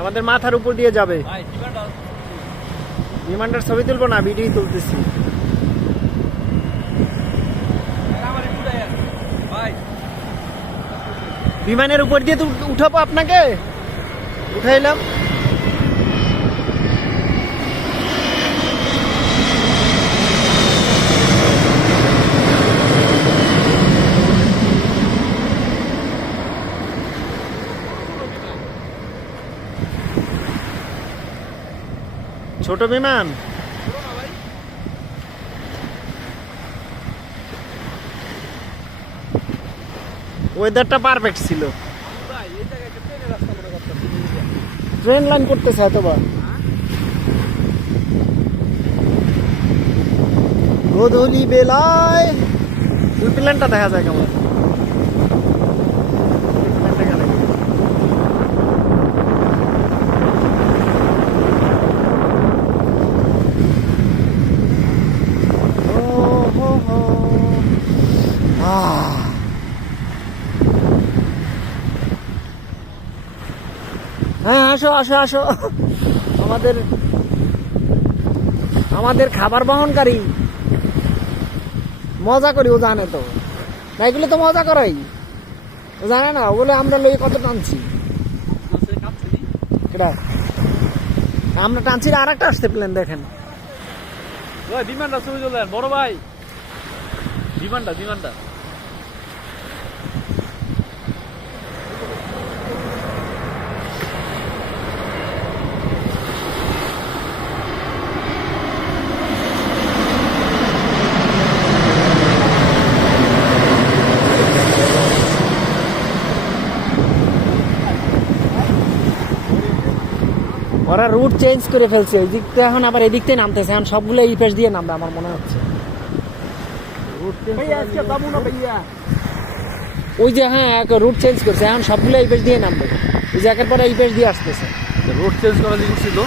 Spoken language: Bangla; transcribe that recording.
আমাদের মাথার উপর দিয়ে যাবে। বিমানটার ছবি তুলবো না, ভিডিও তুলতেছি। বিমানের উপর দিয়ে তো উঠাবো আপনাকে, উঠাইলাম। ছোট বিমান, ওয়েদারটা পারফেক্ট ছিল। ট্রেন লাইন করতেছে হয়তোবা। গোধূলি বেলায় ওই প্ল্যানটা দেখা যায় কেমন। হ্যাঁ, আসো আসো আসো। আমাদের খাবার বহনকারী মজা করি, ও জানে তো না, এগুলো তো মজা করাই, ও জানে না। ও বলে আমরা লই কত টানছি, আমরা টানছি। আর একটা আসতে প্লেন দেখেন, বিমানটা ছবি তোলেন বড় ভাই, বিমানটা ওরা রুট চেঞ্জ করে ফেলছে, ওই দিক থেকে এখন আবার এদিক থেকে নামতেছে। এখন সবগুলো এই পাশ দিয়ে নামবে আমার মনে হচ্ছে। ওই যে হ্যাঁ, রুট চেঞ্জ করছে, এখন সবগুলো এই পাশ দিয়ে নামবে। ওই যে একের পরে এই পাশ দিয়ে আসতেছে। রোড চেঞ্জ করা ছিল।